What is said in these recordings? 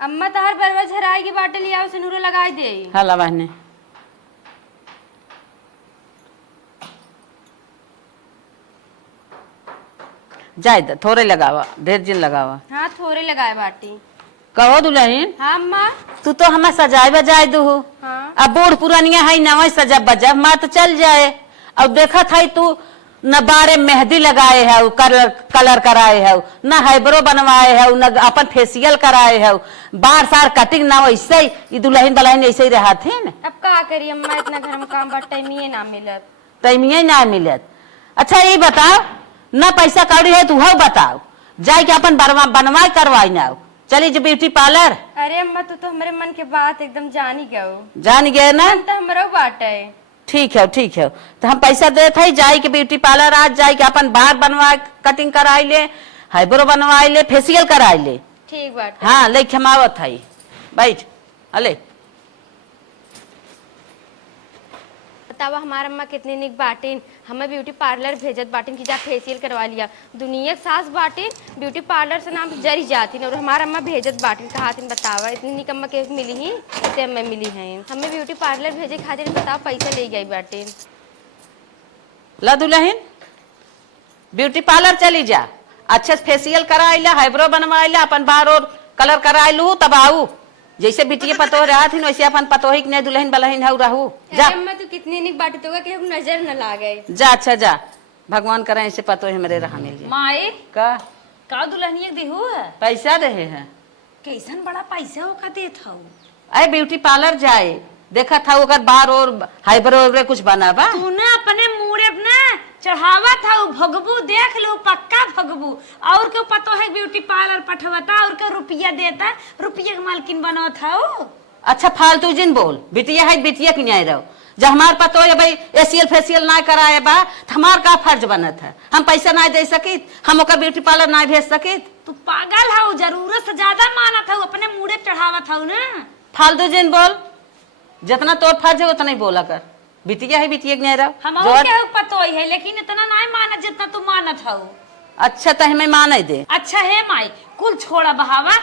अम्मा तहर बरवा झराई की बाटे लिया उसे नूरे लगाई दे। हाला बहने जाए दे, थोड़े लगावा, ढेर जिन लगावा। हाँ थोड़े लगाए बाटी। कहो दुल्हन हाँ अम्मा। तू तो हमें सजाए बजाए दू। हाँ। अब बूढ़ पुरानिया है नवा सजा बजा माँ तो चल जाए। अब देखा था तू न बारे मेहंदी लगाए है, कलर कराए है, न हाइब्रो बनवाए है, न अपन फेसियल कराए है, बार सार कटिंग ना वैसे ही दुल्हन बलहन ऐसे ही रहा थे न। अब का करी अम्मा, इतना घर में काम बट टाइम ना मिलत। टाइमिए ना मिलत। अच्छा ये बताओ न पैसा कौड़ी है तू हो बताओ, जाए के अपन बनवाए करवाई ना चली जो ब्यूटी पार्लर। अरे अम्मा तू तो हमारे मन के बात एकदम जान ही गए। जान गए ना तो हमारा बाट है। ठीक है तो हम पैसा देते है, जाए के ब्यूटी पार्लर आज जाए के अपन बाहर बनवा कटिंग कराई ले, हाइब्रो बनवाई ले, फेसियल कराई ले। ठीक बात। हाँ ले खमावत है बैठ अले। बतावा हमारा अम्मा कितनी निक बाटिन, हमें ब्यूटी पार्लर भेजत बाटिन की जा फेसियल करवा लिया। दुनिया के सास बाटिन ब्यूटी पार्लर से नाम जरी जाती और हमारा अम्मा भेजत बाटिन कहा तीन बतावा इतनी निक अम्मा के मिली ही से अम्मा मिली है। हमें ब्यूटी पार्लर भेजे खातिर बताओ पैसा ले गई बाटिन। ला दुल्हन ब्यूटी पार्लर चली जा, अच्छे से फेसियल कराई ले, हाइब्रो बनवाई ले, अपन बाहर और कलर कराई लू तब आऊ। जैसे बिटिया पतो रहा थी वैसे अपन पतो ही नहीं दुल्हन बलहन है रहू। जा अम्मा तू कितनी निक बाटी तो कि नजर न लागे। जा अच्छा जा, भगवान करे ऐसे पतो है मेरे रहा मिल माए का दुल्हनिया देहू है पैसा दे है। कैसन बड़ा पैसा होका देत हूँ। अरे ब्यूटी पार्लर जाए देखा था ओकर बाहर और हाइब्रो कुछ बना बा। तूने अपने मुड़े अपने चढ़ावा था भगबू देख लो पक्का भगबू और क्यों पतो है ब्यूटी पार्लर पठवता और क्यों रुपया देता रुपये के मालकिन बना था। अच्छा फालतू जिन बोल, बिटिया है बिटिया की न्याय रहो। जब हमार पतो है भाई एसियल फेसियल ना कराए बा तो हमार का फर्ज बनत है, हम पैसा ना दे सकित, हम ओकर ब्यूटी पार्लर ना भेज सकित। तू पागल है, जरूरत से ज्यादा माना था अपने मुड़े चढ़ावा था ना। फालतू जिन बोल, जितना तोर फर्ज है उतना ही बोला कर। बिटिया है बिटिया की न्याय रहो। हम क्या पतो है लेकिन इतना नहीं माना जितना तू माना था। अच्छा तो हमें माने दे। अच्छा है माई कुल छोड़ा बहावा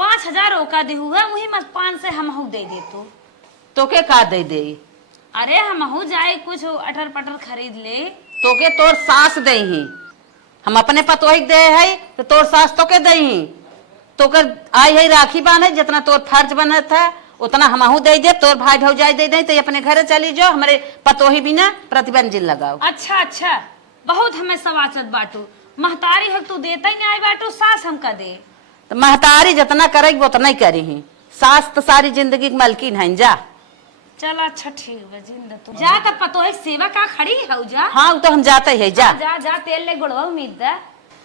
5000 ओका दे हुआ मुही मत 5 से हम दे दे तो के का दे दे। अरे हम जाए कुछ अटर पटर खरीद ले तो के तोर सास दे ही, हम अपने पतोही दे है तो तोर सास तो के दे ही, तो कर आई है राखी बांधे जितना तोर फर्ज बनत है उतना हमहू दे दे, तोर भाई भौजाई दे दे तो अपने घरे चली जाओ, हमारे पतोही बिना प्रतिबंध लगाओ। अच्छा अच्छा बहुत हमें सवाचत बाटू महतारी है तू देता ही नहीं बाटू सास हमका दे तो महतारी जितना करेगी वो उतना ही करी ही, सास तो सारी जिंदगी की मलकिन है। जा चल अच्छा ठीक है जिंदा तू जा तब पतोही सेवा का खड़ी है जा। हाँ तो हम जाते है जा जा जा तेल ले गुड़वा उम्मीद है।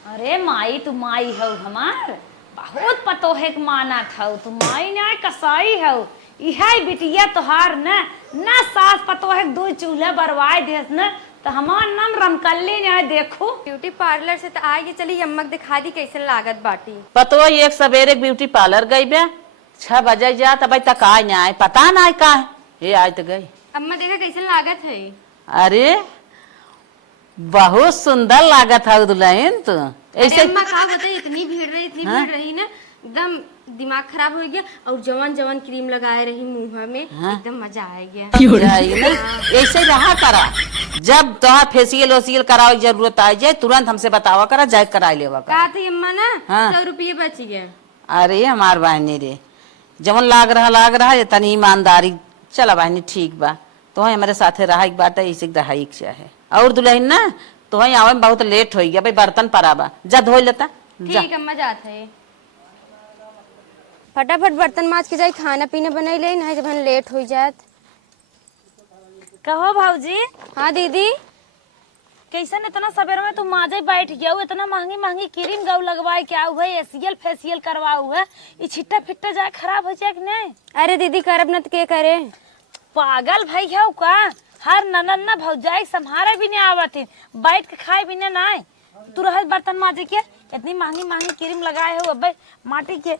अरे माई तू माई है हमार बहुत पतोहे के माना था तू माई ना कसाई है इहा बिटिया तोहार न सास पतोहे दो चूल्हे बरवाए देस न तो हमार नाम रमकल्ली ने देखो। ब्यूटी पार्लर से तो आगे चली अम्मा दिखा दी कैसे लागत बाटी। पतो एक सवेरे ब्यूटी पार्लर गई बे 6 बजे जा तब तक आए ना आए पता ना का है ये आए तो गई। अम्मा देखा कैसे लागत है। अरे बहुत सुंदर लागत है दुल्हन तो ऐसे अम्मा का बताए इतनी भीड़ रही ना एकदम दिमाग खराब हो गया और जवान जवान क्रीम लगाए रही मुंह में एकदम मजा आ गया। ऐसे रहा करा, जब तो फेसियल वेसियल कराओ जरूरत आ जाए तुरंत हमसे बतावा करा जाए करा लेवा कहा थी अम्मा ना 100 रुपये बच गया। अरे हमार बहनी रे जवन लाग रहा है तनी ईमानदारी चला बहनी ठीक बा तो हमारे साथे रहा बात ऐसे रहा है। और दुल्हन ना तो आवे में बहुत लेट हो गया भाई बर्तन पराबा जा धो लेता। ठीक अम्मा जाते है फटाफट बर्तन माज के जाए खाना पीना बनाई ले नहीं जब लेट हो जात। कहो भाऊजी। हाँ दीदी कैसन इतना सवेर में तुम माजे बैठ गया इतना महंगी महंगी क्रीम गौ लगवाए क्या हुआ एसियल फेसियल करवाऊ है ये छिट्टा फिट्टा जाए खराब हो जाए कि नहीं। अरे दीदी करब न तो के करे पागल भाई है का हर ननद न भौजाई संभारे भी नहीं आवत बैठ के खाए भी नहीं तू रह बर्तन माजे के इतनी महंगी महंगी क्रीम लगाए हो अब माटी के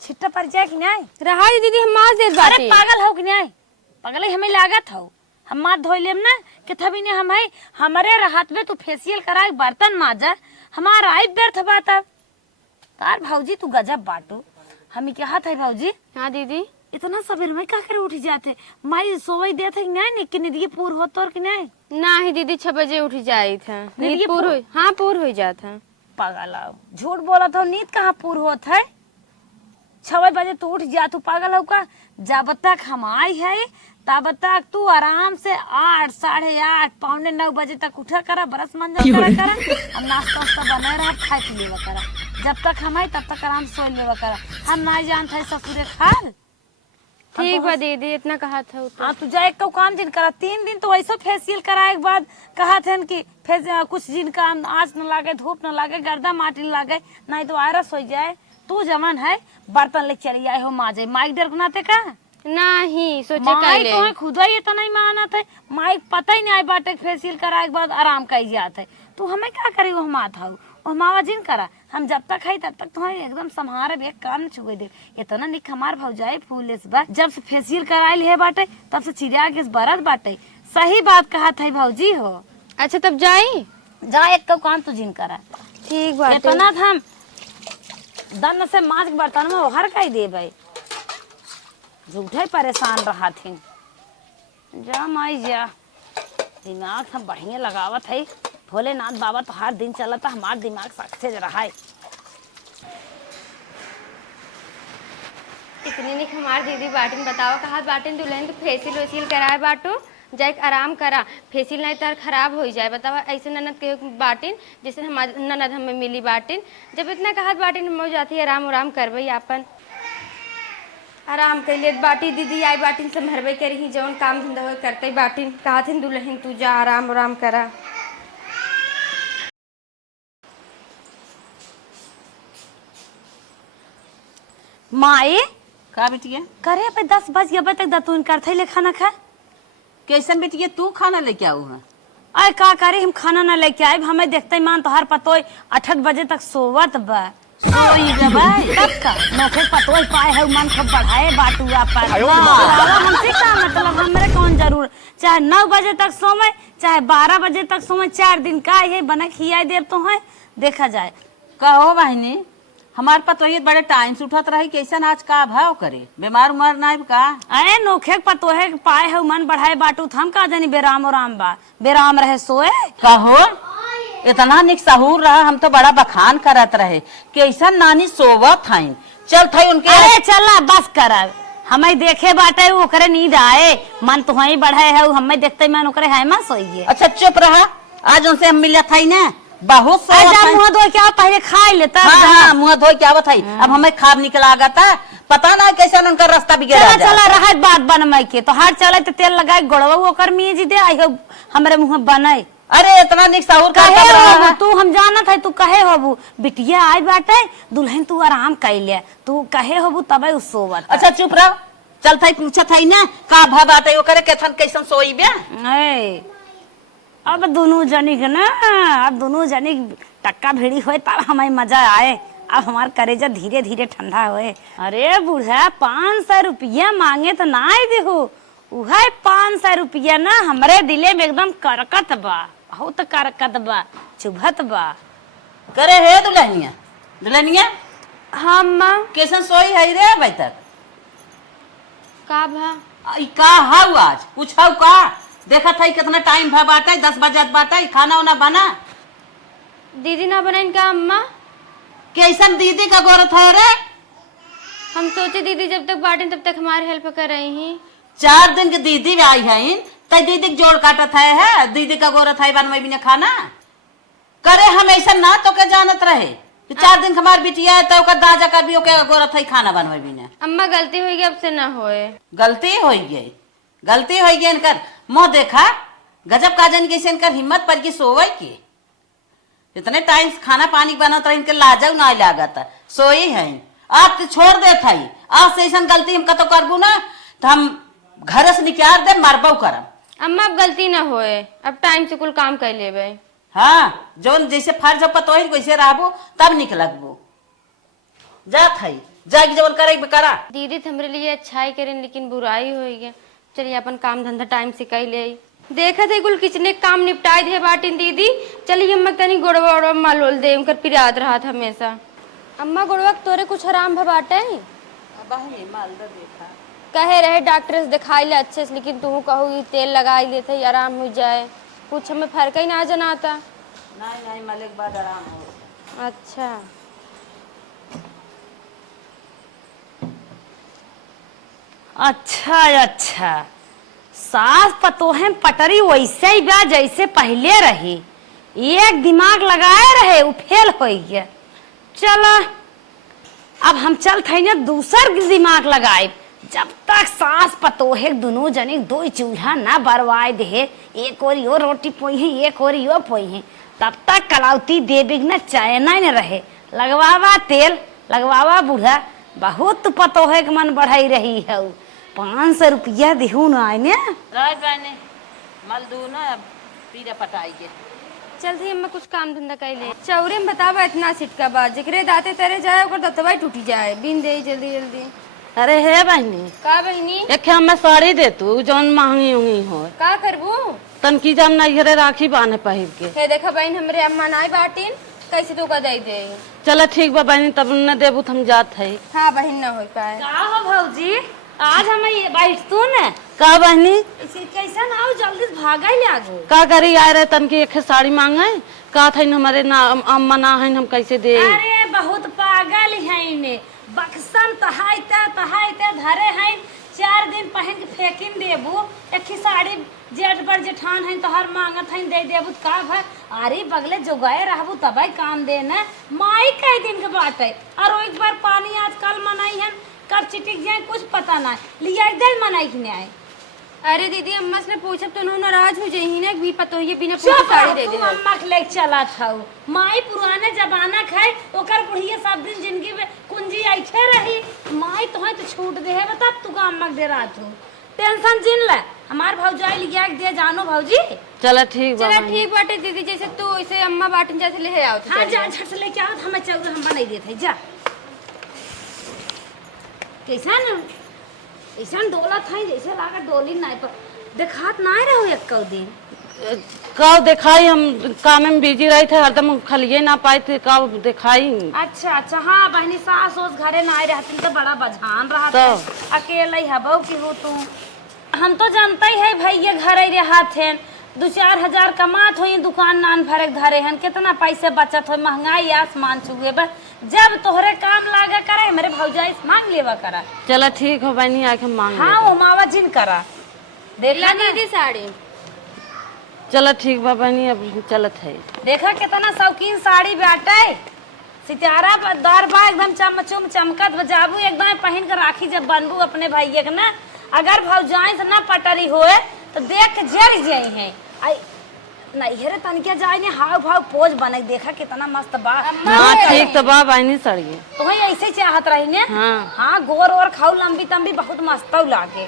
छिट्टा पड़ जाए कि नहीं। रहा दीदी हम माज देत बाटे। अरे पागल हो कि नहीं पागल हमें लागत हो हम माथ धो लेम ना कि तभी ने हम हमारे राहत में तू फेसियल कराए बर्तन माजा हमारा आई व्यर्थ बात तार भाऊजी तू गजब बाटू हमें क्या था भाजी हाँ दीदी। इतना सवेर में का करे उठ जाते माई सोवई देते नहीं कि निधि पूर हो तोर कि नहीं ना ही दीदी 6 बजे उठ जाई था। नींद पूर हो, हाँ पूर हो जाता। पागल आओ झूठ बोला था नींद कहाँ पूर होत है 6 बजे तू उठ जा तू पागल हो का जब तक हम आई है तब तक तू आराम से 8 8:30 पौने 9 बजे तक उठा करा बरस मंजन करा अब नाश्ता वास्ता बना रहा खाए पी लेवा करा जब तक हम आई तब तक आराम से सो लेवा करा हम नहीं जानते है ससुरे खाल ठीक बा दीदी इतना कहा था वो तो। हाँ तू जाए को काम दिन करा 3 दिन तो वैसे फेसियल कराए के बाद कहा थे कि कुछ दिन का आँच न लागे धूप न लागे गर्दा माटी न लागे नहीं तो वायरस हो जाए तू जमन है बर्तन लेके चली आए हो माजे माइक डर बनाते का नहीं सोचे माई कल तो खुदा ही तो नहीं माना थे माइक पता ही नहीं आई बाटे फेसियल कराए के बाद आराम कर जाते तू हमें क्या करी वो माथा और मावा जिन करा हम जब तक है तब तक तुम्हारे एकदम संहारे एक काम न छुए दे इतना निक हमार भौजाई फूलेस बा जब से फेसियल कराए है बाटे तब से चिड़िया के बरत बाटे सही बात कहा था भौजी हो। अच्छा तब जाई जा एक काम तू जिन करा ठीक बात इतना था हम दन से माछ के बर्तन में ओहर कही दे भाई झूठे परेशान रहा थी जा माई जा दिमाग हम बढ़िया लगावत है भोलेनाथ बाबा तो हर दिन चला था हमार दिमाग सक्सेस रहा है इतनी निक हमार दीदी बाटिन बतावा कहा बाटिन दुल्हन तो फेसियल वेसियल कराए बाटो जाए आराम करा फेसियल नहीं तर खराब हो जाए बतावा ऐसे ननद के बाटिन जैसे हमारे ननद हमें मिली बाटिन जब इतना कहा बाटिन हम हो जाती आराम उराम करबई अपन आराम कर ले बाटी दीदी आई बाटिन संभरबे करी जौन काम धंधा करते बाटिन कहा थे दुल्हन तू जा आराम उराम करा। माई का बेटिया करे पे 10 बज गया तक दतून करते ले खाना खा कैसन बेटिया तू खाना लेके आऊ है आय का करे हम खाना ना लेके आए हमें देखते मान तो हर पतोय 8 बजे तक सोवत बा सोई जबाई तब का नौखे पतोय पाए है मन खूब बढ़ाए बाटुआ पर हमसे का मतलब हमरे कौन जरूर चाहे 9 बजे तक सोवे चाहे 12 बजे तक सोवे 4 दिन का ये बना खियाई देव तो है देखा जाए कहो बहनी हमारे पास तो ये बड़े टाइम से उठत रही कैसन आज का भाव करे बीमार उमार ना का अरे नोखे पतोहे पाए है मन बढ़ाए बाटू हम का जानी बेराम राम बा बेराम रहे सोए कहो इतना निक सहूर रहा हम तो बड़ा बखान करत रहे कैसन नानी सोवत थाई चल थाई उनके अरे चला बस कर हमें देखे बाटे ओकरे नींद आए मन तो ही बढ़ाए है हमें देखते मन ओकरे है मा सोइए अच्छा चुप रहा आज उनसे हम मिला था ना बहुत मुँह धो क्या पहले खा लेता हाँ मुँह धो क्या बताई अब हमें खाब निकला था पता ना कैसे उनका रास्ता बिगड़ा चला चला रहा बात बनवाई के तो हर चले तो तेल लगाए गोड़वा ओकर मीज दे आई हो हमरे मुँह बनाए अरे इतना निक साहुर कहे हो तू हम जानत है तू कहे होबू बिटिया आई बाटे दुल्हन तू आराम कर ले तू कहे होबू तबे उ सोवत अच्छा चुप रह चल थाई पूछत है ना का भा बात है ओकरे केथन कैसन सोई बे अब दोनों जनी के ना अब दोनों जनी टक्का भिड़ी होए तब हमें मजा आए अब हमार करेजा धीरे धीरे ठंडा होए अरे बूढ़ा 500 रुपया मांगे तो ना ही देहू उहा 500 रुपया ना हमरे दिले में एकदम करकत बा बहुत करकत बा चुभत बा करे हे दुल्हनिया दुल्हनिया हाँ अम्मा कैसन सोई है रे अभी तक का भा का हाउ आज पूछाऊ का देखा था कितना टाइम भा बाटे 10 बजे बाटे खाना वाना बना दीदी ना बनाइन का अम्मा कैसन दीदी का गोरत है रे हम सोचे दीदी जब तक बाटें तब तक हमारी हेल्प कर रही हैं 4 दिन की दीदी भी आई है तय दीदी जोड़ काटत है दीदी का गोरत है बनवाई बिना खाना करे हम ऐसा ना तो के जानत रहे 4 दिन हमार बिटिया है तो दाजा कर भी ओके गोरत है खाना बनवाई बिना अम्मा गलती हुई अब से ना होए गलती हो गई इनकर मुँह देखा गजब का जन कैसे इनकर हिम्मत पर की सोवे की इतने टाइम खाना पानी बनत रहे इनके लाजव ना लागत सोई है आप तो छोड़ दे थाई आज से ऐसा गलती हम कतो करबू ना तो हम घर से निकाल दे मरबो करम अम्मा अब गलती ना होए अब टाइम से कुल काम कर लेबे हाँ जो जैसे फर्ज पतो है वैसे रहबो तब निकलबो जा थाई जाके जवन करे करा दीदी तो हमरे लिए अच्छाई करें लेकिन बुराई होई चलिए अपन काम धंधा टाइम से कर ले देखा थे कुल किचने काम निपटाए थे बाटिन दीदी चलिए हम तनी गोड़वा मालोल दे उनकर पिराद रहा था हमेशा अम्मा गोड़वा तोरे कुछ आराम भा बाटे बहनी मालदा देखा कहे रहे डॉक्टर से दिखाई ले अच्छे से, लेकिन तू कहू कि तेल लगा लेते आराम हो जाए, कुछ हमें फर्क ही ना जनाता। नहीं नहीं मले के बाद आराम हो। अच्छा अच्छा अच्छा, सास पतोहन पटरी वैसे ही बा जैसे पहले रही, एक दिमाग लगाए रहे वो फेल हो गया। चलो अब हम चल थे ना दूसर दिमाग लगाए, जब तक सास पतोहे दोनों जने दो चूल्हा ना बरवाए दे, एक और यो रोटी पोई है एक और यो पोई है, तब तक कलावती देवी न चैन न रहे। लगवावा तेल लगवावा बूढ़ा, बहुत पतोहे के मन बढ़ाई रही है। 500 रुपया देहू न आने राय बहने मल दू ना अब पीरा पटाई के चलती अम्मा कुछ काम धंधा कर ले। चौरे में बतावा इतना सिटका बात जिकरे दाते तेरे जाए ओकर दतवाई टूटी जाए, बिन दे जल्दी जल्दी। अरे हे बहनी का बहनी एक हमें साड़ी दे तू जौन महंगी उंगी हो, का करबू? तन की जान नहीं घरे राखी बांधे पहिर के। हे देखा बहन हमरे अम्मा नाई बाटिन, कैसे तो का दे दे। चलो ठीक बा बहनी, तब न देबू तो हम जात है। हाँ बहन ना हो पाए। का हो भौजी, आज हम बैठ तू न का बहनी इसे कैसा ना आओ जल्दी से भागा ही लागो। का करी आए रहे तन की एक साड़ी मांगे, का था हमारे ना अम्मा ना है हम कैसे दे। अरे बहुत पागल है ने, बक्सम तहाइते धरे हैं, 4 दिन पहन के फेंकिन देबू, एक ही साड़ी जेठ पर जेठान है तोहर मांगत है दे देबू का भाई। अरे बगले जोगाए रहबू तबई काम दे न, माई कई दिन के बाटे। और एक बार पानी आजकल मनाई है, कब चिटिक जाए कुछ पता ना, लिया इधर मनाई कि नहीं आए। अरे दीदी अम्मा से पूछब तो उन्होंने नाराज हो जाही ना, भी पतो ये बिना पूछे साड़ी दे दे। अम्मा के लेके चला था माई पुराने जमाना खाए, ओकर बुढ़िया सब दिन जिंदगी में कुंजी ऐठे रही, माई तो है तो छूट दे है। बता तू का अम्मा के दे रहा तू टेंशन जिन ले, हमार भौजाई लिया के दे जानो भौजी। चलो ठीक बा चलो बहनी। ठीक बाटे दीदी, जैसे तू इसे अम्मा बाटन जैसे ले आओ तो हाँ चलिए। जा झट से लेके आओ, हमें चौर हम बना देते जा। कैसन ऐसा डोला था जैसे लागा डोली नाई पर देखात ना रहो एक दिन। का दिखाई, हम काम में बिजी रहे थे हरदम, खलिए ना पाए थे का दिखाई। अच्छा अच्छा, हाँ बहनी सास ओस घरे ना रहती तो बड़ा बझान रहा था, अकेले हबो की हो तू। हम तो जानते ही है भैया घरे रहा थे, 2-4 हजार कमात हो, दुकान नान भरे धरे हन, कितना पैसे बचत हो, महंगाई आसमान छुए बस। जब तोहरे काम लागा करे मेरे भौजाई से मांग लेवा करा। चलो ठीक हो बहनी, आके मांग हाँ वो मावा जिन करा देखला दीदी साड़ी। चलो ठीक बा बहनी, अब चलत है। देखा कितना शौकीन साड़ी बाटे, सितारा दर बा एकदम चमचम चमकत बजाबू एकदम पहन कर राखी जब बनबू अपने भैया के ना। अगर भौजाई से ना पटरी होए तो देख के जर जाई है। आई नहीं हेरे तनिके जाई ने हाव भाव पोज बने, देखा कितना मस्त बा। हाँ ठीक तो बा बहनी सड़िए। तो वही ऐसे चाहत रही ने। हाँ हाँ गोर और खाऊ लंबी तंबी बहुत मस्त लागे।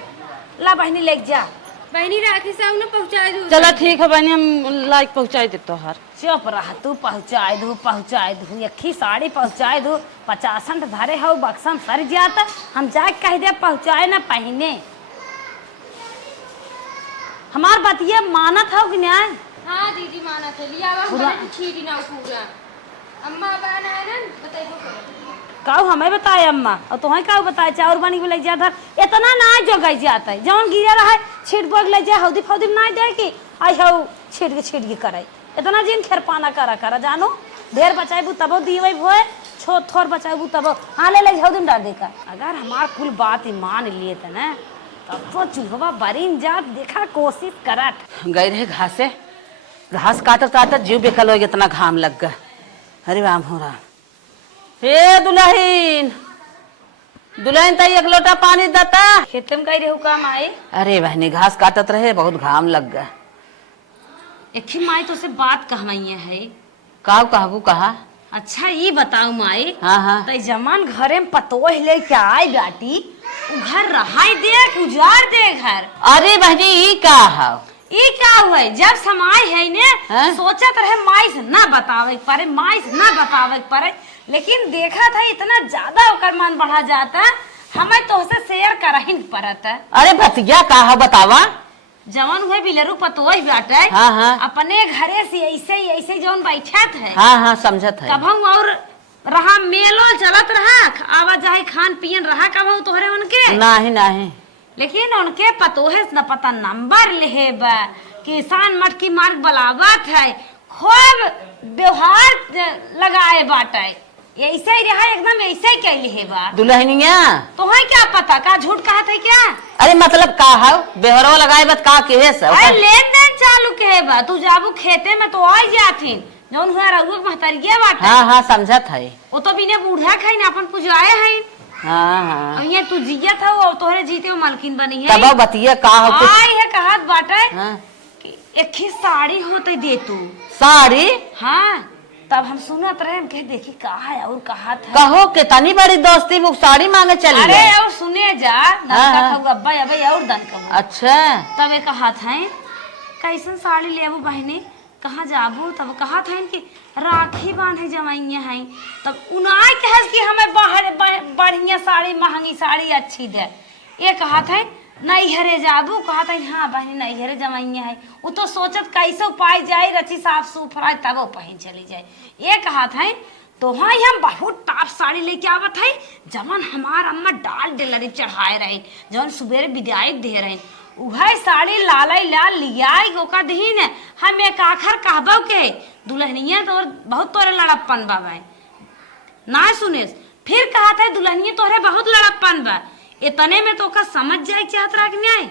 ला बहनी लेके जा। बहनी राखी साहब ने पहुंचा दू। चलो ठीक है बहनी, हम लाइक पहुँचाई दे तोहर। चुप रह तू, पहुँचाए दू यखी साड़ी पहुँचाए दू, 50 धरे हो बक्सम सर जाता, हम जाके कह दे पहुँचाए ना पहने। हमार बतिया मानत हो कि नहीं? हाँ दीदी माना थे लिया हमारे ठीक ना पूरा। अम्मा बहन है ना बताइए काऊ हमें बताए अम्मा, और तुम्हें काऊ बताए चाउर बनी के ले जा धर, इतना ना जो गई जाता है जौन गिरा रहा है छिट बोग ले जा हौदी फौदी ना दे की आई हो छिट के करे, इतना जिन खेर पाना करा जानो। ढेर बचाएबू तबो दीवे भोए, छो थोर बचाएबू तबो हाँ ले हौदी डाल दे कर। अगर हमार कुल बात ही मान लिए थे ना तब तो चूहवा बरीन जात देखा कोशिश करत। गए रहे घास काटत जीव बेकल हो, इतना घाम लग गया। अरे राम हो राम। हे दुल्हन तो एक लोटा पानी देता। खेत में गई रहू काम आई। अरे बहनी घास काटत रहे, बहुत घाम लग गया। एक ही माई तो से बात कहवाइया है। कहबू कहा। अच्छा ये बताओ माई, हाँ हाँ तो जमान घरे में पतोह लेके आए बेटी, उ घर रहाई देख उजाड़ दे घर। अरे बहनी ई का है? ई का हुए जब समाय है ने हाँ? सोचत रहे माई से ना बतावे परे, माई से ना बतावे परे, लेकिन देखा था इतना ज्यादा ओकर मन बढ़ा जाता, हमें तो से शेयर करही पड़त। अरे भतिया का है बतावा। जवन हुए बिलरू पतोह बाटे, हाँ हाँ अपने घरे से ऐसे जवन बैठत है, हाँ हाँ समझत है। कभू और रहा मेलो चलत रहा आवाज जाए खान पियन रहा कब हो तोहरे उनके नहीं नहीं लेकिन उनके पतोहे न पता नंबर लेहे बा किसान मटकी मार्ग बलावत है खूब व्यवहार लगाए बाटे ऐसे ही रहा एकदम ऐसे ही कैले है बा दुल्हनिया तोहे क्या पता का झूठ कहा था क्या अरे मतलब का है बेहरो लगाए बत का के है सब अरे लेन देन चालू के बा तू जाबू खेते में तो आई जाथिन जौन हुआ रहुआ महतरिया बाटे हाँ हाँ समझत है वो तो बिना बूढ़ा खाई ना अपन पुजवाए हैं हाँ हाँ अब ये तू जिया था और तोहरे जीते हो मालकिन बनी है तब बतिया का हो कुछ आई है कहत बाटे हाँ कि एक ही साड़ी होते दे तू साड़ी हाँ तब हम सुनत रहे हम कहे देखी कहा है और कहा था कहो के तनी बड़ी दोस्ती वो साड़ी मांगे चली अरे गए। और सुने जा हाँ, नलका हाँ। खाऊ अब्बा अबे और दन कबू अच्छा तब एक कहा था कैसन साड़ी लेबू बहनी कहाँ जाबू तब कहा था कि राखी बांधे जमाइया है तब उनाई कहे कि हमें बाहर बढ़िया साड़ी महंगी साड़ी अच्छी दे ये कहा था नहीं हरे जाबू कहा था हाँ बहनी नहीं हरे जमाइया है वो तो सोचत कैसे पाई जाए रची साफ सुथरा तब वो पहन चली जाए ये कहा था तो हाँ हम बहुत टॉप साड़ी लेके आवत है जवन हमार अम्मा डाल डिलरी चढ़ाए रहे जवन सुबेरे विदाई दे रहे उहे साड़ी लालाई लाल लियाई गोका दही ने हम एक आखर कहबो के दुल्हनिया तो बहुत तोरे लड़प्पन बाबा ना सुने फिर कहा था दुल्हनिया तोरे बहुत लड़प्पन बा इतने में तो का समझ जाए चाहत रहा कि नहीं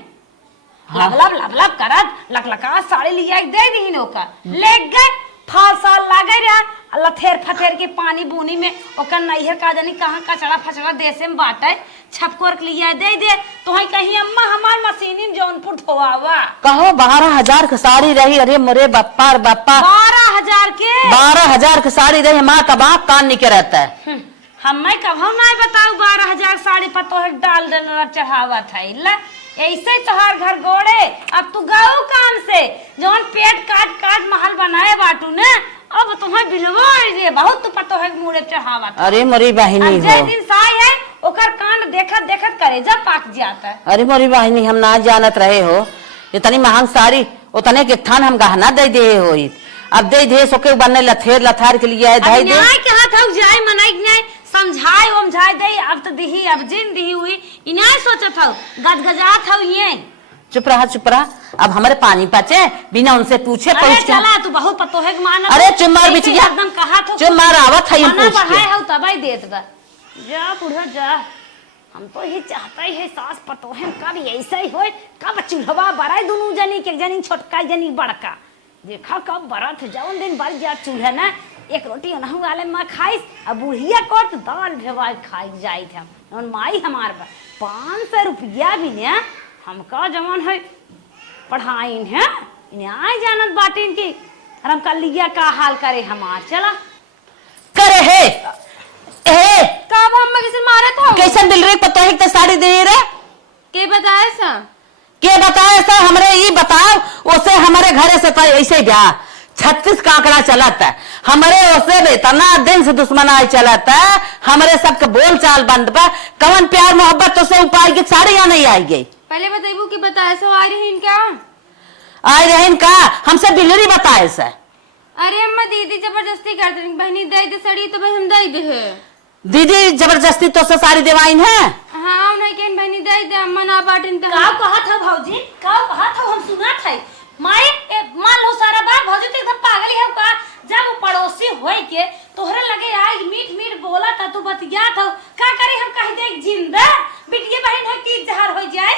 हाँ। लब करत लकलका साड़ी लिया दे दी नोका ले गए फाल साल लागे रहा लथेर फथेर के पानी बूनी में ओकर नैहर का जानी कहाँ कचड़ा फचड़ा देसे में बाटे छपकोर के लिया दे दे तो है कहीं अम्मा हमार मशीनी जौनपुर धोआवा कहो 12,000 की साड़ी रही अरे मोरे बप्पा बप्पा 12,000 के 12,000 की साड़ी रही माँ का बाप कान निके रहता है हमें कभो नहीं बताऊ 12,000 साड़ी पर तो डाल देना चढ़ावा था इल्ला ऐसे तोहार घर गोड़े अब तू गाऊ काम से जौन पेट काट काट महल बनाए बाटू ने अब तुम्हें बिलवा रे बहुत तो पतो है मुड़े चढ़ावा था अरे मोरी बहिनी अब जे हो दिन साई है ओकर कांड देखत देखत करे जब पाक जाता है अरे मोरी बहिनी हम ना जानत रहे हो इतनी महंग साड़ी उतने के थान हम गहना दे दे हो अब दे दे सोके बनने लथेर लथार के लिए है दे दे कहा था जाए मनाई नहीं समझाए ओमझाए दे अब तो दिही अब जिन दिही हुई इन्हें सोचत हूँ गदगजात हूँ ये चुप रहा अब हमारे पानी पचे बिना उनसे पूछे अरे पहुंच चला तू बहुत पतो है मान अरे चुप मार बिटिया एकदम कहा था चुप मार आवत है खाना पूछ के बढ़ाए हूँ तबाई देत बा जा बुढ़ा जा हम तो ही चाहता ही है सास पतो है कब ऐसा ही होए कब चूल्हा बराई दोनों जनी के जनी छोटका जनी बड़का देखा कब बरत जौन दिन बर जा चूल्हा ना एक रोटी अनहु वाले माँ खाइस अब बुढ़िया कोट दाल भेवाई खाई जाई थे और माई हमार 500 रुपया भी ने हमका जमान है पढ़ाइन है इन्हें आए जानत बाटे इनकी और हम कल लिया का हाल करे हमार चला करे है ए कब हम किसी मारे था कैसन दिल रे पता है कि साड़ी दे रे के बताए सा के बताए सर हमरे ये बताओ उसे हमारे घरे से तो ऐसे ब्याह 36 का आंकड़ा चलता है हमारे उसे इतना दिन से दुश्मनाई चलता है हमारे सबके बोल चाल बंद पर कवन प्यार मोहब्बत तो से उपाय की साड़ी यहाँ नहीं आई गई पहले बताइबू कि बताए सो आ रही इनका आई रही का हमसे बिलरी बताए सर अरे अम्मा दीदी जबरदस्ती कर दे बहनी दे दे सड़ी तो भाई हम दे दे है दीदी जबरदस्ती तो से साड़ी दिवाइन है हाँ उन्हें के बहनी दे दे अम्मा ना बाटिन तो का कहा था भौजी का कहा था हम सुना था माई मान लो सारा बात भौजी तो एकदम पागल है का जब वो पड़ोसी होई के तोहरे लगे आई मीठ मीठ बोला था तू बतिया था का करे हम कह दे जिंदा बिटिया बहन है की जहर हो जाए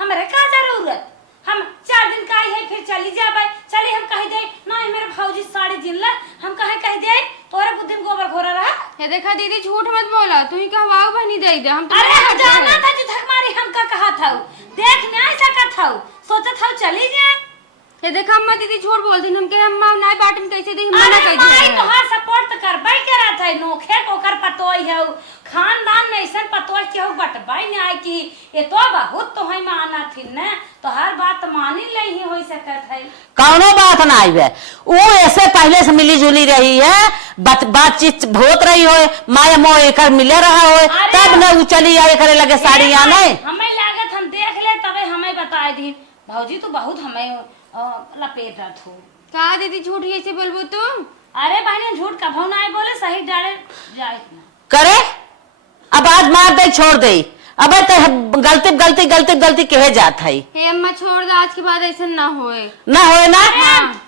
हमरे का जरूरत हम 4 दिन का आई है फिर चली जाबे चली हम कह दे नहीं मेरे भौजी साड़ी जिनला हम कह दे तोरे बुद्धि में गोबर घोरा रहा ये देखा दीदी झूठ मत बोला तू ही कहवाओ बहनी दे दे हम अरे हम जाना था जो धक मारी हम का कहा था देख नहीं सका था सोचा था चली जाए ये देखा अम्मा दीदी झूठ बोल दी हमके अम्मा नाय बाटन कैसे दी मना अरे कर माई दी तोहार सपोर्ट तो करबई करा था नोखे कोकर पतोई है खानदान में ऐसा पतोई के हो बटबाई नहीं आई कि ये तो बहुत तो है माना थी न तो हर बात मानी नहीं हो सकत है कौनो बात ना आई है वो ऐसे पहले से मिली जुली रही है बातचीत होत रही हो माया मोह एक मिले रहा हो तब न वो चली आए करे लगे साड़ी आने हमें लागत हम देख ले तबे हमें बताए दी भौजी तो बहुत हमें लपेट रहा थू का दीदी झूठ ऐसे बोलबो तू अरे बहनी झूठ का भाव ना बोले सही डाले जाए करे अब आज मार दे छोड़ दे। अब गलती गलती गलती गलती कहे जात है। हे अम्मा छोड़ दे, आज के बाद ऐसा ना होए। ना होए ना।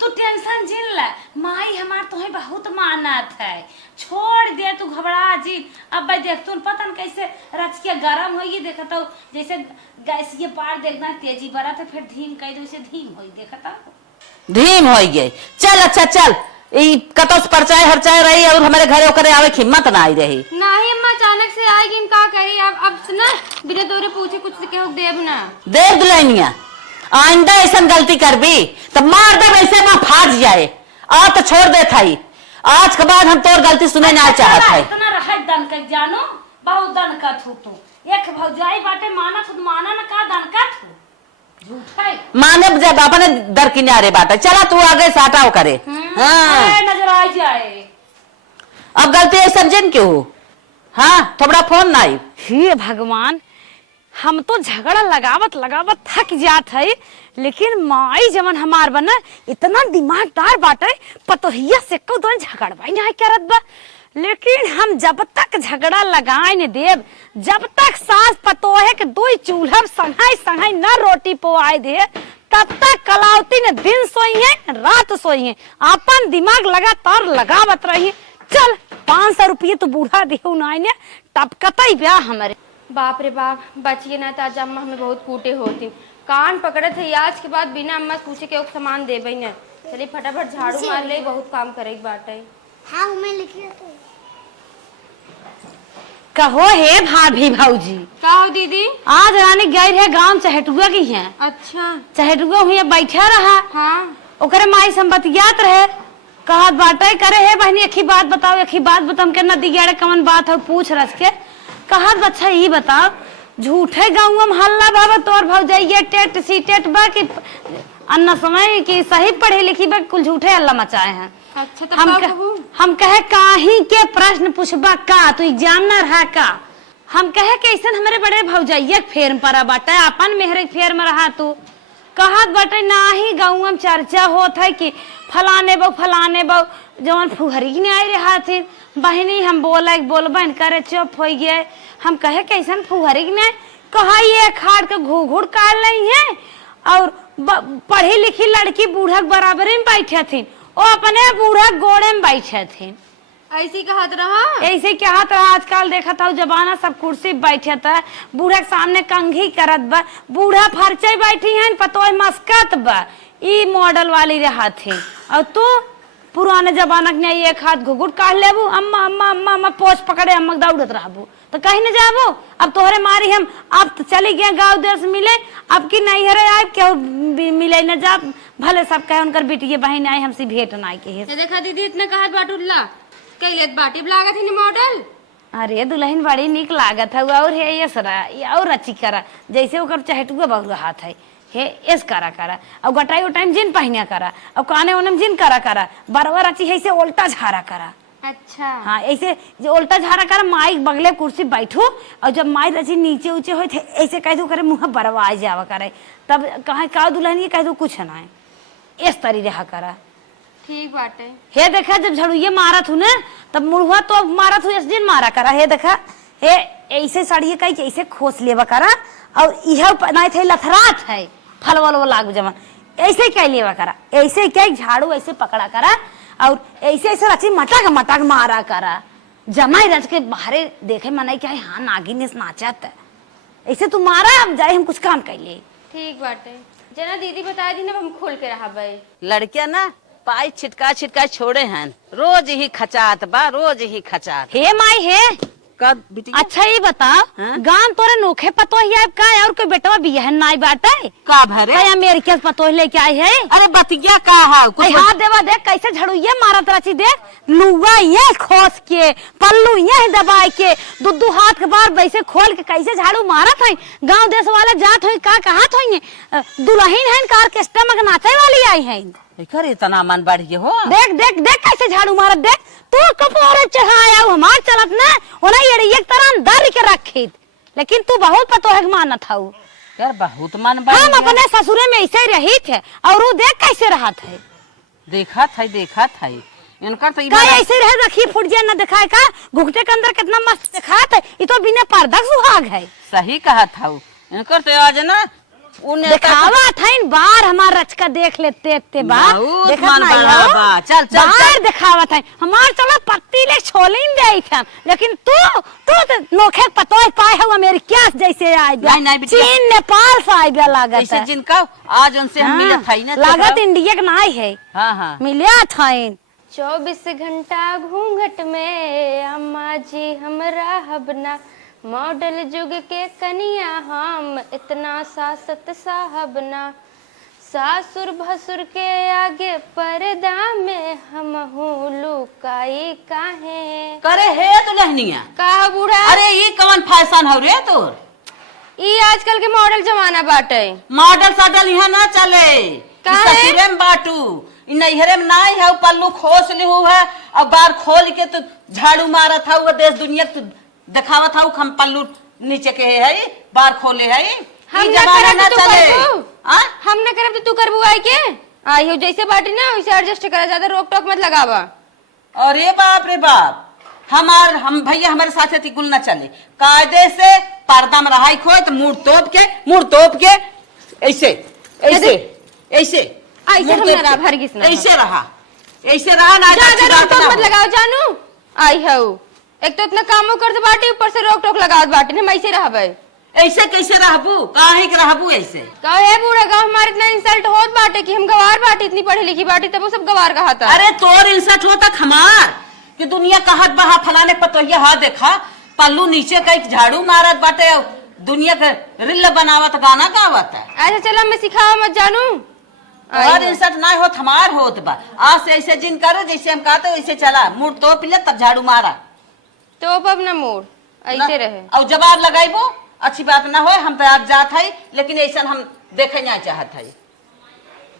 तू टेंशन जिन ले, माई हमार तुम्हें बहुत मानत है, छोड़ दे तू घबरा जी। अब भाई देख तू पता कैसे रच के गरम होगी, देखता हूँ जैसे गैस ये पार देखना तेजी बढ़ा तो फिर धीम कह दो, धीम हो देखता धीम हो गई। चल अच्छा चल कतस परचाए हरचाए रही और हमारे घरे ओकरे आवे हिम्मत ना आई रही। नहीं अम्मा अचानक से आएगी, हम का कही अब ना बिना तोरे पूछे कुछ केहू देव ना देव दुल्हनिया आइंदा ऐसा गलती कर भी तो मार दे वैसे मां फाज जाए। आ तो छोड़ दे थाई, आज के बाद हम तोर गलती सुने ना चाहत है। इतना रह दन कर जानो बहुत दन का थू तू एक भौजाई बाटे माना खुद माना ना का दन का थू झूठा माने जब अपने दर किनारे बात है। चला तू आगे साटाव करे। हाँ। नजर आ जाए अब गलती है समझन क्यों। हाँ थोड़ा फोन ना आई। हे भगवान, हम तो झगड़ा लगावत लगावत थक जात है, लेकिन माई जमन हमार बना इतना दिमागदार बाटे पतोहिया से को दोन झगड़वाई नहीं करत बा। लेकिन हम जब तक झगड़ा लगाए न देव, जब तक सास पतोहे के दो चूल्हा संघाई संघाई न रोटी पोआए दे, तब तक कलावती ने दिन सोई है रात सोई है, अपन दिमाग लगातार लगावत रही। चल 500 रुपये तो बूढ़ा देहु ना ने टपकता ब्याह हमारे। बाप रे बाप, बचिए ना तो आज अम्मा हमें बहुत कूटे होती। कान पकड़े थे, आज के बाद बिना अम्मा से पूछे के सामान देबे न। चलिए फटाफट झाड़ू मार ले, बहुत काम करे बाटे। हाँ मैं लिखी तो कहो हे भाभी भाऊजी का हो दीदी? आज रानी गई है गांव चहेटुआ की है। अच्छा चहेटुआ हुई बैठा रहा। हाँ ओकरे माई संबतियात रहे, कहत बाटे करे हे बहनी एक ही बात बताओ, एक ही बात बताओ के नदी गड़े कमन बात है पूछ रच के। कहत बच्चा ये बताओ झूठे गाँव में हल्ला बाबा तोर भौजाइये टेट सी टेट बा कि अन्ना समय की सही पढ़ी लिखी बा कुल झूठे हल्ला मचाए हैं। अच्छा तो हम कहे काही के प्रश्न पूछबा का तू एग्जामिनर है का। हम कहे के ऐसा हमारे बड़े भौजाइये फेर पर बाटे अपन मेहरे फेर में रहा तू। कहत बाटे ना ही गाँव में चर्चा होत है कि फलाने बहु जवन फुहरी नहीं आई रहा थे बहनी। हम बोलबन करे चुप हो गए। हम कहे कैसन फुहरी नहीं कहा ये खाड़ के घूघूर काट रही है और पढ़ी लिखी लड़की बूढ़ा बराबरी में बैठे थी, वो अपने बूढ़ा गोड़े में बैठे थे। ऐसे कहत रहा, ऐसे कहत रहा। आजकल देखा था जमाना सब कुर्सी बैठे था, बूढ़ा के सामने कंघी करत बा, बूढ़ा फरचे बैठी है पतोय मस्कत बा, ई मॉडल वाली रहा थे। और तू पुराने जमाना के एक हाथ घुघुट काट लेबू, अम्मा अम्मा अम्मा अम्मा पोछ पकड़े अम्मा दौड़त रहबू तो कहीं न जाबो। अब तोहरे मारी हम अब तो चली गए गाँव देश मिले, अब की नहीं हरे आए केहू मिले न जा भले सब कहे उनकर बेटिए बहन आई हमसे भेंट ना के। देखा दीदी इतना कहत बाटुल्ला कैलेत बाटी लागत है मॉडल। अरे दुल्हन बड़ी निक लागत है और है ये सरा और अच्छी करा जैसे ओकर चहेटुआ बहु हाथ है हे एस करा करा और गटाई टाइम जिन पहनिया करा और काने ओने जिन करा करा बरबर अच्छी है से उल्टा झारा करा। अच्छा हाँ ऐसे जो उल्टा झारा करा माई बगले कुर्सी बैठो और जब माई रची नीचे ऊंचे हो ऐसे कह दो करे मुँह बरवा जावा करे तब कहे का दुल्हन कह दो कुछ ना है इस तरी रहा करा। ठीक बाटे। हे देखा जब झड़ुए मारत हूँ ना तब मुड़ुआ तो मारत हूँ इस दिन मारा करा। हे देखा हे ऐसे साड़िए कहीं ऐसे खोस लेवा करा और यह नहीं थे लथरात है फल वल लागू जमन ऐसे कह लेवा करा, ऐसे क्या झाड़ू ऐसे पकड़ा करा और ऐसे ऐसे रची मटक मारा करा। जमाई रच के बाहरे देखे मनाई क्या हाँ नागिन नाचत ऐसे तू मारा अब जाए हम कुछ काम कर ले। ठीक बाटे जना दीदी बता दी ना हम खोल के रहा भाई। लड़कियां ना पाई छिटका छिटका छोड़े हैं, रोज ही खचात बा रोज ही खचात। हे माई हे कब बिटिया? अच्छा ये बता गान तोरे नोखे पतो है का और कोई बेटवा बियाह नाई बाटे का भरे कई अमेरिका से पतो लेके आई है। अरे बतिया का है कुछ हाथ देवा देख कैसे झड़ुइया मारत रची देख लुआ ये खोस के पल्लू ये दबाई के दू हाथ के बार वैसे खोल के कैसे झाड़ू मारत है। गांव देश वाले जात हुई का कहत हुई दुल्हन है कार ऑर्केस्ट्रा में नाचे वाली आई है। एकर इतना मन बढ़ गए हो। देख देख देख कैसे झाड़ू मारत देख तू कपोरे चढ़ाया हमार चलत ना ओना ये एक तरह दर के रखित लेकिन तू बहुत पतो है मानत हऊ यार बहुत मन बढ़ हम अपने ससुरे में ऐसे रही थे और वो देख कैसे रहा थे। देखा था इनकर तो का ऐसे रहे रखी फुट जाए ना दिखाए का घुघटे के अंदर कितना मस्त दिखात है। ये तो बिना पर्दा सुहाग है। सही कहा था इनकर तो आज ना दिखावा था इन बार हमार रचका देख लेते इतने बार बहुत देखत मन नहीं बड़ा हो? बा। चल चल बाहर चल। दिखावा था हमार चलो पत्ती ले छोले दे था लेकिन तू तो नोखे पतोय पाए हो अमेरिका जैसे आए नहीं, नहीं बिटिया। चीन नेपाल से आए लागत जैसे है। जिनका आज उनसे हम मिले था ना लागत इंडिया के नहीं है। हाँ हाँ मिलिया था 24 घंटा घूंघट में अम्मा जी हमरा हबना मॉडल युग के कनिया हम इतना सासत साहबना सासुर भसुर के आगे पर्दा में हम लुकाई काहे करे है तो लहनिया। का बूढ़ा अरे ये कौन फैशन हो रे तोर? ई आजकल के मॉडल जमाना बाटे। मॉडल साडल यहाँ ना चले। काहे? ससुरे में बाटू नैहरे में नहीं है पल्लू खोस लिहू है और बार खोल के तो झाड़ू मारा था वो देश दुनिया तो दिखावा था हम पल्लू नीचे के है बार खोले है हम ई ना जमाना करब ना तो तू चले। करबू। हाँ? हम ना करब तो तू करबू आई के आई हो जैसे बाटी ना वैसे एडजस्ट करा, ज्यादा रोक टोक मत लगावा। अरे बाप रे बाप हम भैया हमारे साथ थी गुल ना चले कायदे से पर्दा में रहाई खोए तो मुंह तोप के ऐसे ऐसे ऐसे ऐसे मुंह हम तोप ना रहा, के। हरगिज ना। ऐसे रहा ना ज्यादा अच्छी रोक बात टोक ना मत हो। लगाओ जानू आई हो। एक तो इतना कामो करते बाटी ऊपर से रोक टोक लगावत बाटी हम ऐसे रहबे। ऐसे कैसे रहबू काहे के रहबू ऐसे कहे बूढ़ा गाँव हमारे इतना इंसल्ट होत बाटे कि हम गवार बाटी इतनी पढ़ी लिखी बाटी तब वो सब गवार कहाता। अरे तोर इंसल्ट होता खमार कि दुनिया कहत बहा फलाने पतोहिया हा देखा पल्लू नीचे कई झाड़ू मारत बाटे दुनिया के रिल बनावत गाना गावत है। अच्छा चलो मैं सिखावा मत जानू। और इंसल्ट ना होत हमार होत बा आज से ऐसे जिन करो जैसे हम कहते वैसे चला मुंह तोप ले तब झाड़ू मारा तो अब ना मूड ऐसे रहे और जवाब लगाइबो अच्छी बात ना हो हम तो आज जात है लेकिन ऐसा हम देखे ना चाहत है।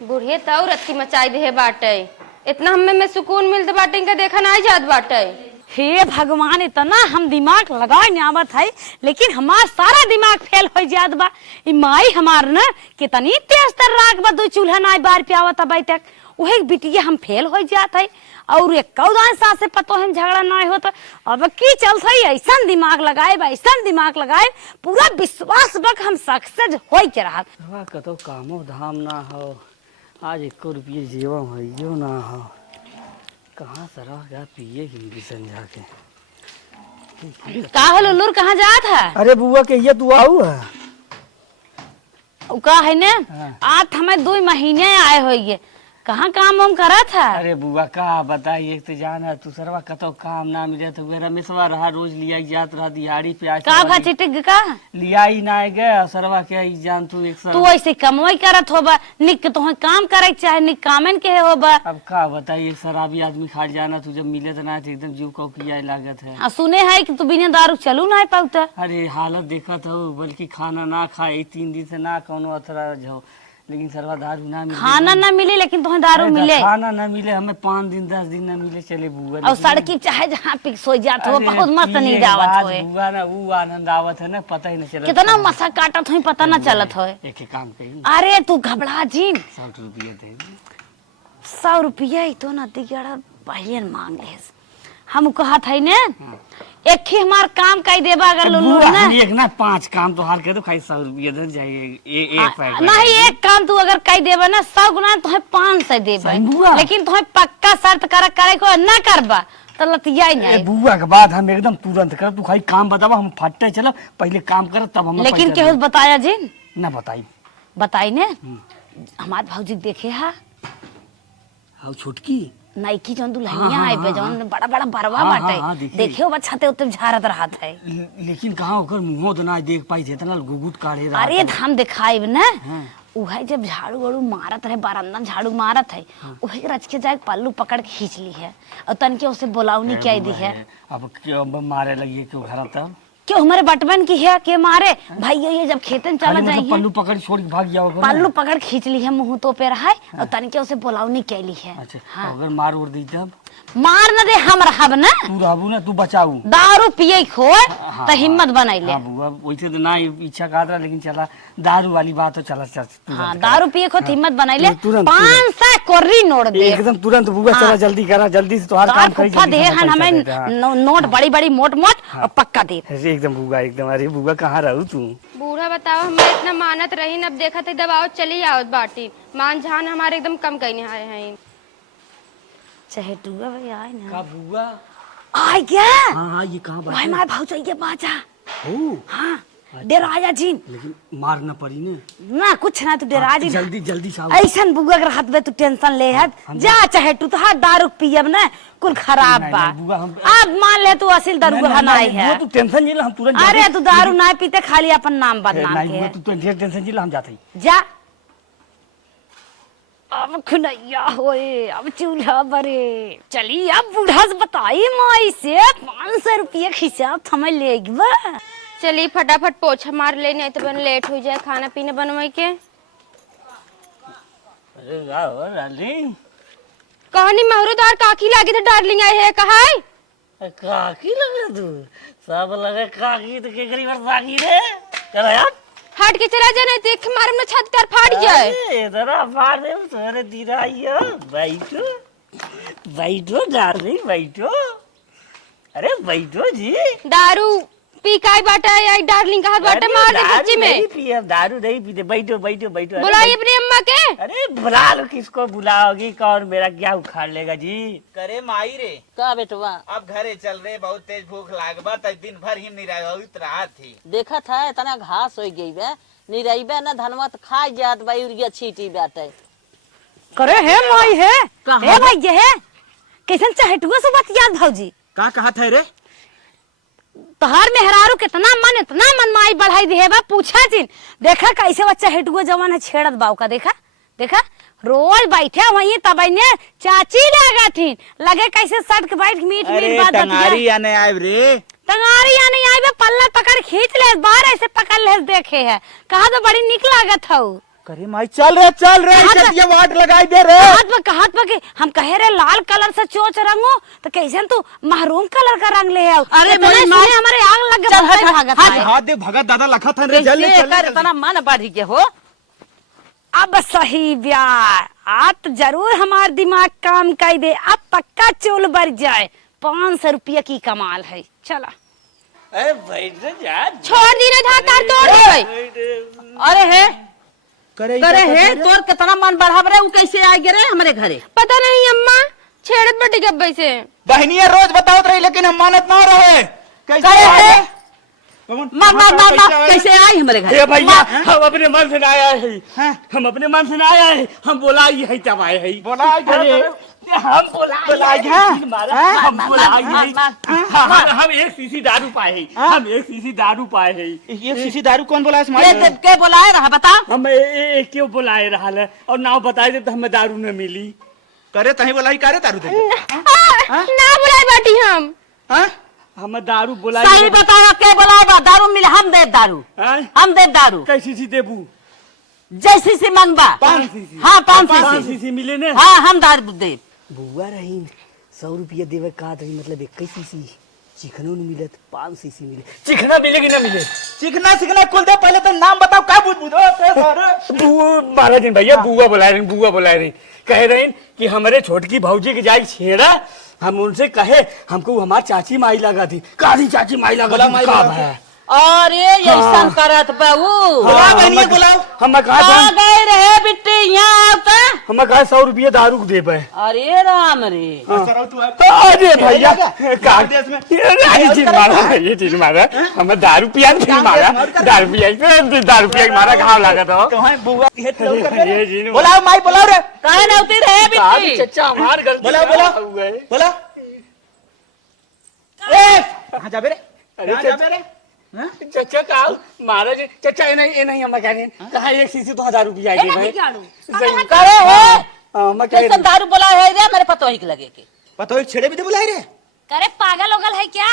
बूढ़े तो रत्ती मचाई दे बाटे इतना हमें में सुकून मिलते बाटे इनका देखा ना जात बाटे। हे भगवान इतना हम दिमाग लगाए आवत है लेकिन हमार सारा दिमाग फेल हो जात बा। ई माई हमार न कितनी तेज तर राग बा दो चूल्हा नाई बार पे आवत बाई तक वही बिटिया हम फेल हो जात है और एक कौदान सास से पतो हम झगड़ा ना होत। अब की चलत है ऐसा दिमाग लगाए ऐसा दिमाग लगाए पूरा विश्वास बक हम सक्सेस हो के रहा। कतो कामो धाम ना हो आज 1 रुपये जीवा हो ना हो कहाँ से रह गया पिए हिंदी समझा के का हलो लूर कहाँ जात है? अरे बुआ के ये तू आऊ है उ का है ने हाँ। आज हमें 2 महीने आए होइए कहाँ काम वाम करा था? अरे बुआ का बताइए तो जाना तू सरवा कतो काम ना मिले तो वे रमेशवा रहा रोज लिया जात रहा दिहाड़ी पे आज का भाचिटिक का लिया ही ना गए और सरवा के जान तू एक तू ऐसे कमवाई करत होबा निक तो काम करे चाहे निक कामन के होबा। अब का बताइए शराबी आदमी खाट जाना तू जब मिले तो ना तो एकदम जीव को किया लागत है। सुने है कि तू बिना दारू चलू ना पाउता। अरे हालत देखत हो बल्कि खाना ना खाए 3 दिन से ना कोनो अथरा जो लेकिन सरवा दारू ना मिले खाना ना मिले लेकिन तुम्हें दारू मिले खाना ना मिले हमें 5 दिन 10 दिन ना मिले चले बुआ और सड़की चाहे जहाँ पिक सो जात हो बहुत मस्त नींद आवत होए बुआ ना वो आनंद आवत है ना पता ही नहीं चला कितना मसा काटत हो पता ना चलत होए। एक काम कही अरे तू घबरा जीन 100 रुपये दे 100 रुपया ही तो ना दिगड़ा पहले मांग ले हम कहत है ने एक ही हमार काम कई देबा अगर लोलू ना एक ना 5 काम तो हार के तो खाई 100 रुपये दे जाएगा एक पैक नहीं एक काम तू अगर कई देबा ना 100 गुना तुम्हें 500 देबा सही बुआ। लेकिन तुम्हें पक्का शर्त करे को ना करबा तो लतिया ही नहीं। बुआ के बाद हम एकदम तुरंत कर तू खाई काम बतावा हम फटते चलो पहले काम कर तब हम लेकिन केहू बताया जी ना बताई बताई ने हमार भौजी देखे हा हाउ छोटकी नाइकी जौन दुल्हनिया हाँ, आए हाँ, बे जौन बड़ा बड़ा बरवा हाँ, बाटे हाँ, देखिए। देखियो बच्चा ते उते झारत रहत है। लेकिन कहाँ ओकर मुंह तो ना देख पाई जितना गुगुत काढ़े रहा अरे हम दिखाइब ना हाँ। उहे जब झाड़ू वाड़ू मारत है बारंदा झाड़ू मारत है उहे रच के जाके पल्लू पकड़ के खींच ली है और तन के उसे बुलावनी क्या दी है। अब क्यों मारे लगी क्यों घर तब क्यों हमारे बटवन की है के मारे भाई ये जब खेतन चला खाली मतलब जाए पल्लू पकड़ छोड़ के भाग जाओगे ना? पल्लू पकड़ खींच ली है मुंह तो पे रहा है और तन के उसे बुलावनी कैली है। अच्छा हाँ अगर मार उड़ दी तब मार न दे हम रहब ना तू रहबू ना तू बचाऊ। दारू पिए खो हाँ, तो हिम्मत बनैले। हाँ बुआ वैसे तो ना इच्छा का रहा लेकिन चला दारू वाली बात तो चला चल हाँ दारू पिए खो हिम्मत बनैले। तुरंत 500 कोर्री नोट दे एकदम तुरंत बुआ चला जल्दी करा जल्दी से तुम्हारा काम करी फुफा दे हन हमें नोट बड़ी बड़ी मोट मोट और पक्का दे। एकदम बुआ एकदम। अरे बुआ कहाँ रहू तू? बूढ़ा बताओ हमें इतना मानत रही अब देखा थे दबाओ चली आओ बाटी मान झान हमारे एकदम कम कहने आए हैं। चाहे टूगा भाई आए ना का बुआ? आ गया। हाँ हाँ ये कहाँ भाई मार भाव चाहिए बाजा। हो हाँ डेराया जी लेकिन मार न पड़ी ने ना कुछ ना तू डेरा जी जल्दी जल्दी से आओ। ऐसन बुआ के हाथ में तू टेंशन ले है जा चाहे तू तो हर दारू पियब ना कुल खराब बा। बुआ हम अब मान ले तू असील दारू हनाई है। तू टेंशन नहीं ला हम तुरंत अरे तू दारू ना पीते खाली अपन नाम बदनाम नहीं के तू टेंशन नहीं ला हम जाते जा। अब खुनैया होए अब चूल्हा बरे चली अब बूढ़ा से बताई माई से 500 रुपये खिसा थमे ले बा। चलिए फटाफट पोछा मार ले नहीं तो बन लेट हो जाए खाना पीना बनवाई के। अरे वाह डार्लिंग कहनी महरूदार काकी लागी तो डार्लिंग आई है कहा काकी लगे तू सब लगे काकी तो के करी साकी रे चला यार हट के चला जाए नहीं देख मारे ना छत कर फाड़ जाए। जरा फाड़ दे तोरे दीरा आइयो बैठो बैठो डार्लिंग बैठो। अरे बैठो जी। दारू पी काई बाटा या डार्लिंग का बाटा मार दे सच्ची में। नहीं पिए दारू नहीं पीते बैठो बैठो बैठो। बुलाई अपनी अम्मा के। अरे बुला लो किसको बुलाओगी कौन मेरा क्या उखाड़ लेगा जी। करे माई रे का बेटवा अब घरे चल रहे बहुत तेज भूख लागबा त दिन भर ही निराहित रहा थी। देखा था इतना घास हो गई बे निरईबे ना धनवा तो खा जात बा यूरिया छीटी बाटे। करे है माई है कहाँ हे भाई ये है कैसन चाहे तू से बात याद भौजी का कहा था रे? तोहार मेहरारू कितना मन माई बढ़ाई दे बा पूछा जिन देखा कैसे बच्चा हेटुआ जवान है छेड़त बाव का देखा देखा रोज बैठे वही तब ने चाची लगा थी लगे कैसे सट के बैठ मीट मीट बात टंगारी आने आए रे। टंगारी आने आई बे पल्ला पकड़ खींच ले बाहर ऐसे पकड़ ले देखे है कहा तो बड़ी निक लागत हौ। करे माई चल रहे ये वाट लगाई दे रे। कहत बा हम कहे रे लाल कलर से चोच रंगो तो कैसे तू महरूम कलर का रंग ले आओ। अरे तो मेरी माँ हमारे आग लग गया भागत है। हाथ दे भगत दादा लखा था रे जल्दी कर इतना मन बढ़ के हो। अब सही ब्याह आज तो जरूर हमार दिमाग काम कर दे अब पक्का चोल बढ़ जाए 500 रुपया की कमाल है चला। अरे बैठ जा छोड़ दी ना था तार तोड़ दे। अरे है करे है तोर कितना मन बढ़ा रे कैसे आ गए रे हमारे घरे? पता नहीं अम्मा छेड़त बटी गब्बे से। बहनिया रोज बताओ रही लेकिन हम मानत ना रहे। कैसे है मार कैसे आई हमारे घर? ए भैया हम अपने मन से ना आया है हम अपने मन से ना आया है हम बोलाई है तब आए है बोलाई हम बोलाई है हम बोलाई है हम एक शीशी दारू पाए है हम एक शीशी दारू पाए है। ये शीशी दारू कौन बोला इसमाइल? के बुलाए रहा बता। हम क्यों बुलाए रहा है और नाव बताए तो हमें दारू न मिली। करे तही बोलाई करे दारू दे ना बुलाई बाटी हम। हम दारू बुलाई सही बताया के बुलाएगा दारू मिले हम देव दारू हम देव दारू कैसी सी देबू जैसी सी मंगबा 5 शीशी। हाँ 5 5 शीशी शीशी मिले ने। हाँ हम दारू देव। बुआ रही 100 रुपया देवे का रही मतलब 21 शीशी चिकनो नहीं मिले 5 शीशी मिले। चिकना मिलेगी ना मिले? चिकना कुल दे पहले तो नाम बताओ का बुआ महाराज भैया बुआ बुला रही कह रही कि हमारे छोटकी भौजी की जाई छेड़ा हम उनसे कहे हमको हमारी चाची माई लगा थी काली चाची माई लगा थी कब है? अरे ऐसा करत बाबू बुलाओ बहनिया बुलाओ। हम कहा गए रहे बिट्टी यहाँ का हम कहा 100 रुपया दारू दे पे। अरे राम रे अरे भैया ये चीज मारा हमें दारू पिया फिर मारा दारू पिया मारा घाव लगा था। बुलाओ माई बुलाओ रे। कहे ना उतर रहे बिट्टी चचा हमार गलती बोला कहाँ जाबे रे? कहाँ जाबे रे? चचा का महाराज चचा ये नहीं हम कह रहे कहा एक शीशी तो 1000 रुपया दे भाई करे है हम कह कैसे दारू बुला है रे मेरे पतो ही लगे के पता है छेड़े भी तो बुलाई रे। करे पागल होगल है क्या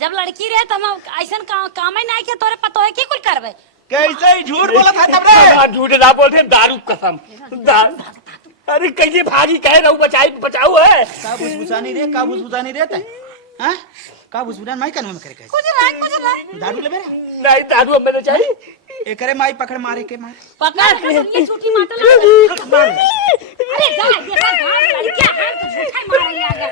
जब लड़की रहे तो हम ऐसा काम ही नहीं किया तोरे पतो है की कुल करबे। कैसे झूठ बोला था तब रे? झूठ ना बोलते दारू कसम अरे कैसे भागी कह रहा हूँ बचाओ है। का भुसभुसा नहीं रे, का भुसभुसा नहीं रहता हैं? का भुसभुसा माई कान में करे कैसे? कुछ नहीं दारू ले बेरा नहीं दारू अब मैंने चाहिए। एकरे माई पकड़ मारे के मार। पकड़ ये छुट्टी माता ला अरे जा देखा गांव लड़कियां हैं तो झूठा मार लिया गया।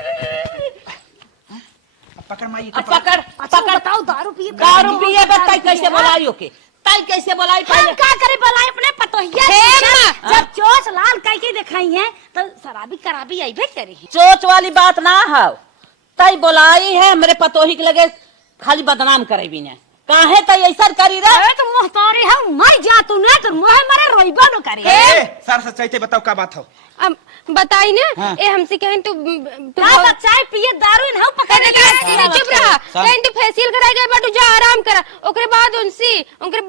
पकड़ माई अब पकड़ पकड़ बताओ दारू पिए बताई कैसे बोलाई ओके ताई कैसे बोलाई हम पहले का करे भलाई अपने पतोहिया हे जब चोच लाल कह के दिखाई है तो शराबी कराबी आइबे करी है। चोच वाली बात ना है ताई बोलाई है मेरे पतोही के लगे खाली बदनाम करे भी ने काहे ताई ऐसा करी रे अरे तो मुंह तोरी है मर जा तू ना तो मुंह मरे रोइबा न करे। सर सच्चाई ते बताओ का बात हो। अब बताई ना हाँ। ए हमसे कहें तो का चाय पिए दारू न पकड़ के चुप रहा कहें तो फेशियल कराए गए बाटू जा आराम करा ओकरे बाद उनसे उनके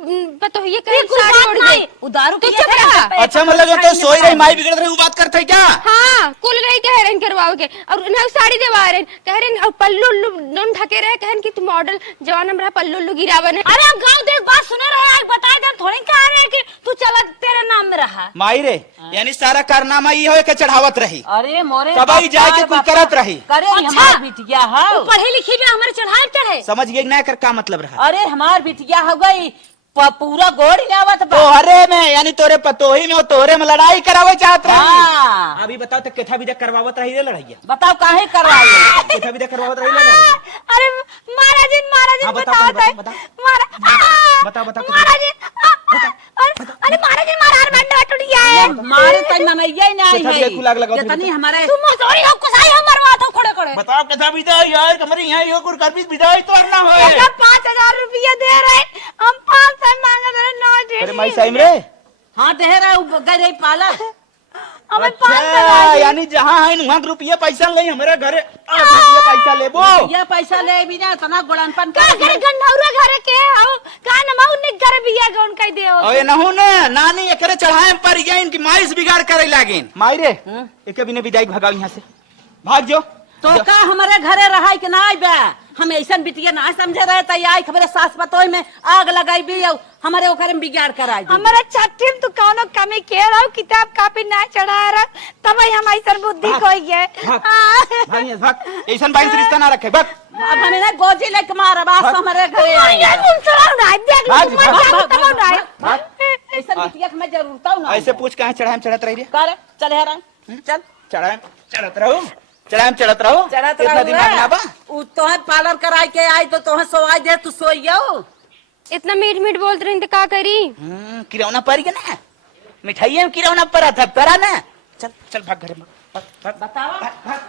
पतोहिए कहीं साड़ी ओढ़ गई वो दारू तू चुप रहा। अच्छा मतलब तो सोई रही माई बिगड़ रही वो बात करते है क्या? हाँ कुल नहीं कह रहे करवाओ के और ना साड़ी देवा रहे कह रहे और पल्लू उल्लू दोनों ढके रहे कहन कि तू मॉडल जवान हमरा पल्लू उल्लू गिरावन है। अरे हम गांव देख बात सुने रहे आज बता दे थोड़ी कह रहे कि तू चला तेरे नाम में रहा माई रे यानी सारा कारनामा ये हो के चढ़ावत रही अरे मोरे सबाई जाए के कुछ करत रही। करे अच्छा। हमार बिटिया है पढ़े लिखे भी हमारे चढ़ाए चढ़े समझ गए ना कर का मतलब रहा। अरे हमार बिटिया हो गई पूरा गोड़ आवत बा तोहरे में यानी तोरे पतोही में और तोहरे में लड़ाई करावे चाहत रही। हाँ। अभी बताओ तो केथा विदा करवावत रही रे लड़ाइया? बताओ काहे करवाए केथा विदा करवावत रही लड़ाई? अरे महाराज हाँ, बताओ, बताओ बताओ, बताओ। बताओ, बताओ, कुछ महाराज अरे महाराज मारा बंडा टूट गया है। मारे तई मनैया ही नहीं केथा है विदा कुलाग लगाओ जितनी हमारे तुम सॉरी हो कुछ आई हम मरवा दो खड़े खड़े बताओ केथा विदा यार हमारी यहाँ यो कुछ करबी विदा तो ना होए। 5000 रुपया दे रहे हम 500 मांग रहे 9 दे अरे माई साइम रे हाँ दे रहा गई रही पाला हमें अच्छा यानी जहाँ है वहाँ रुपया पैसा नहीं हमारे घरे 8 रुपया पैसा लेबो। ये पैसा ले भी ना तना गुड़नपन का घर गन्नौरा घर के आओ का नमाउ ने घर बिया गौन कह दे ओए नहु ना नानी एकरे चढ़ाए पर गया इनकी माई से बिगाड़ करे लागिन। माई रे एके बिना विदाई भगाओ यहाँ से भाग जो। तो का हमारे घरे रहा कि ना बे हम ऐसा बिटिया ना समझे रहे त आई खबरे सास पतोय में आग लगाई भी हमारे ओकरे में बिगाड़ कराई दी। हमारा छठी में तू कौनो कमी के रहो किताब कॉपी ना चढ़ा रहा तब हम ऐसा बुद्धि खोई गए। भाग यहाँ भाग ऐसा बाई से रिश्ता ना रखे भाग। अब हमें ना गोजी लेके मार बात हमारे घरे आई ऐसा बिटिया के मैं जरूरत हूं ना ऐसे पूछ कहाँ चढ़ाए चढ़त रही रे? कर चल हेरा चल चढ़ाए चढ़त रहो चढ़त रहो चढ़त इतना दिमाग ना बा। उ तोहे पार्लर कराई के आई तो तोहे सोवाई दे तू सोइयो इतना मीठ मीठ बोलते रहे तो का करी किरौना पर गया ना मिठाई में किरौना पड़ा था परा ना। चल चल भाग घरे में भाग बतावा भाग